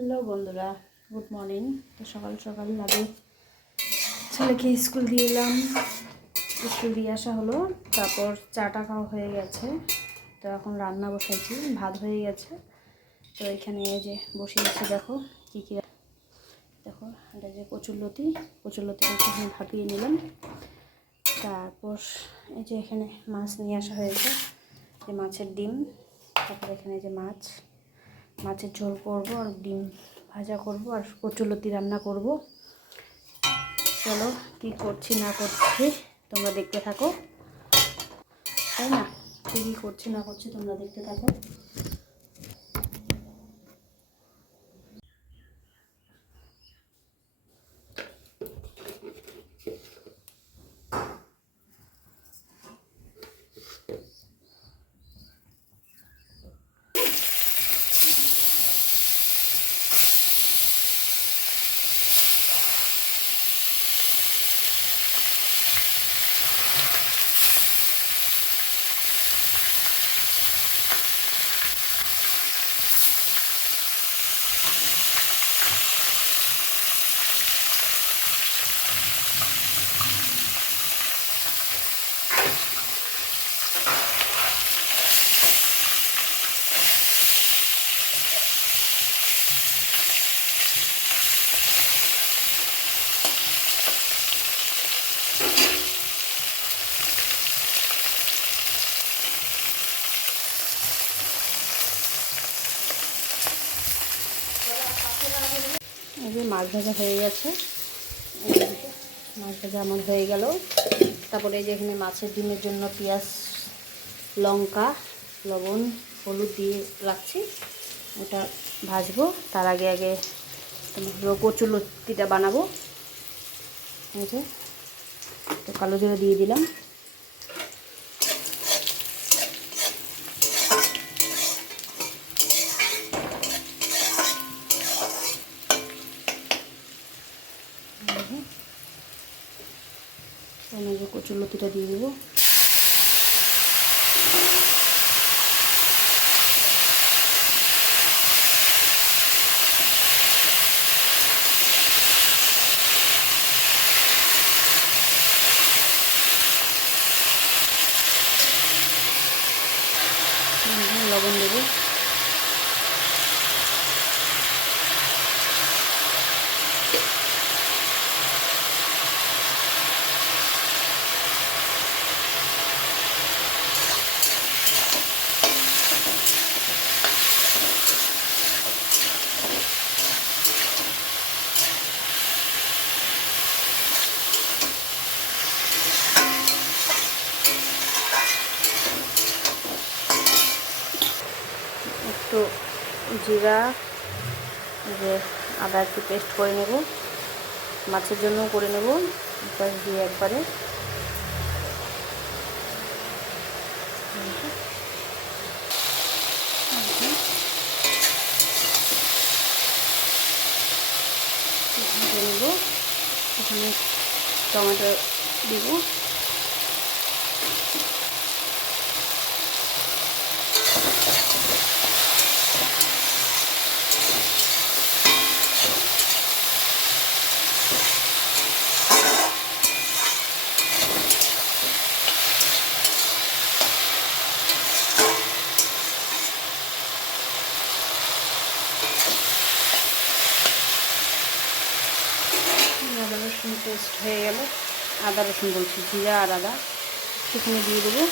Hello বন্ধুরা, good morning. তো সকাল সকাল আগে ছেলেকে স্কুল দিয়ে এলাম, স্কুল দিয়ে আসা হলো। তারপর চাটা খাওয়া হয়ে গেছে। তো এখন রান্না বসাইছি, ভাত হয়ে গেছে। তো এখানে এই যে বসিয়েছি, দেখো কী কী, দেখো এটা যে কচুরলতিটা এখানে ভাপিয়ে নিলাম। তারপর এই যে এখানে মাছ নিয়ে আসা হয়েছে, যে মাছের ডিম। তারপর এখানে যে মাছের ঝোল করব, আর ডিম ভাজা করব, আর কচুরলতি রান্না করব। চলো কি করছি না করছি তোমরা দেখতে থাকো, তাই না? কী করছি না করছি তোমরা দেখতে থাকো। এই যে মাছ ভাজা হয়ে গেছে, মাছ ভাজা আমার হয়ে গেল। তারপরে এই যে এখানে মাছের ডিমের জন্য পেঁয়াজ, লঙ্কা, লবণ, হলুদ দিয়ে রাখছি, ওটা ভাজবো। তার আগে তোমার কচুরলতিটা বানাবো। এই যে তো কালো জিরা দিয়ে দিলাম। কচুরলতিটা দিয়ে দেবো। লবণ দেবো। একটু জিরা, যে আদা একটু পেস্ট করে নেব, মাছের জন্যও করে নেব, পাশ দিয়ে একবারে। ভেজে নেব। এখানে টমেটো দেব। আদা রসুন পেস্ট হয়ে গেল, আদা রসুন বলছি, জিরা আর আদা সেখানে দিয়ে দেবো।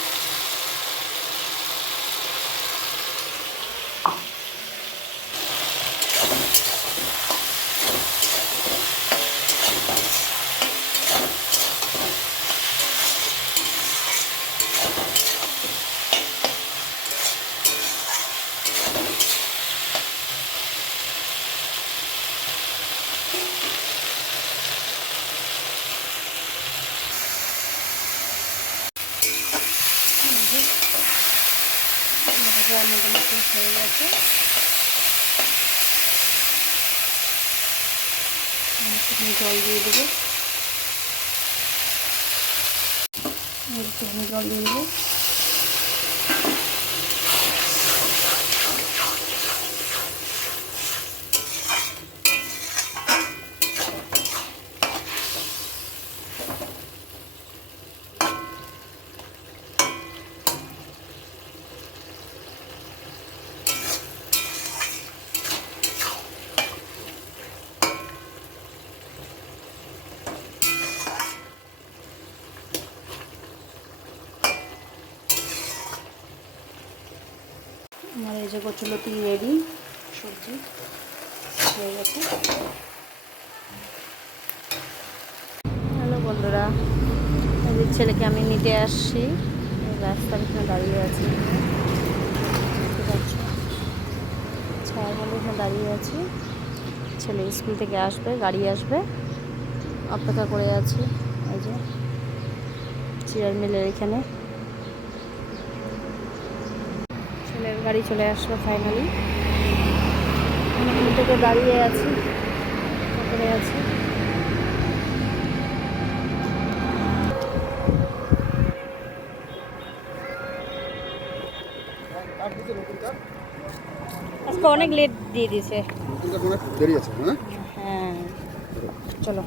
ভাজা মোটামুটি হয়ে গেছে। একটুখানি জল দিয়ে দেবো, একটুখানি জল দিয়ে দেবো। এই যে কচুলতি রেডি, সবজি হয়ে গেছে। হ্যালো বন্ধুরা, এই ছেলেকে আমি নিতে আসছি, রাস্তার এখানে দাঁড়িয়ে আছি, দেখতে পাচ্ছ ছায়ার মধ্যে এখানে দাঁড়িয়ে আছি। ছেলে স্কুল থেকে আসবে, গাড়ি আসবে, অপেক্ষা করে আছি। এই যে চেয়ার মিলের এখানে ছেলের গাড়ি চলে আসলো ফাইনালি। আমি থেকে দাঁড়িয়ে আছি, করে আছি। আজকে অনেক লেট দিয়ে দিয়েছে। হ্যাঁ, চলো।